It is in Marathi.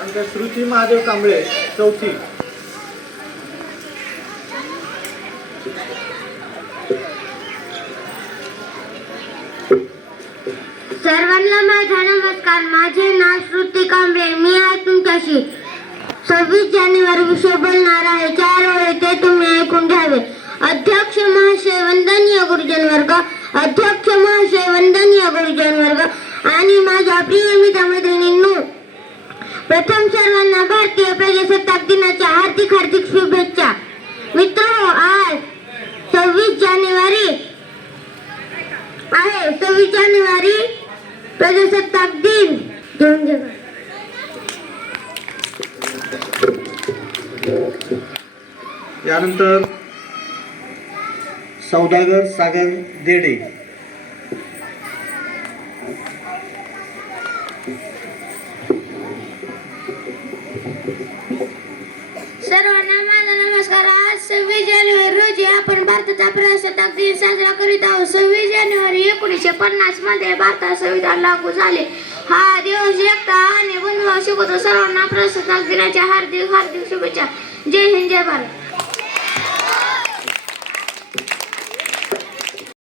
नंतर श्रुती महादेव कांबळे चौथी. सर्वांना माझा नमस्कार. माझे नाव श्रुती कांबळे. मी आज तुमच्याशी 26 जानेवारी विषय बोलणार आहे. 4 वेळ ते तुम्ही ऐकून घ्यावे. अध्यक्ष महाशय, वंदनीय गुरुजन वर्ग, अध्यक्ष महाशय, वंदनीय गुरुजन वर्ग आणि माझ्या प्रिय मित्रमैत्रिणींनो, प्रथम सर्वांना भारतीय प्रजासत्ताक दिनाच्या हार्दिक हार्दिक शुभेच्छा. मित्रांनो, आज 26 जानेवारी आहे. 26 जानेवारी प्रजासत्ताक दिन. यानंतर सौदागर सागर देडे. सर्वांना माझा नमस्कार. आज 26 जानेवारी रोजी आपण भारताचा प्रजासत्ताक दिन साजरा करीत आहोत. 26 जानेवारी 1950 मध्ये भारतात संविधान लागू झाले. हा दिवस एकता आणि बंधुभाव शिकवतो. सर्वांना प्रजासत्ताक दिनाच्या हार्दिक हार्दिक शुभेच्छा. जय हिंद, जय भारत.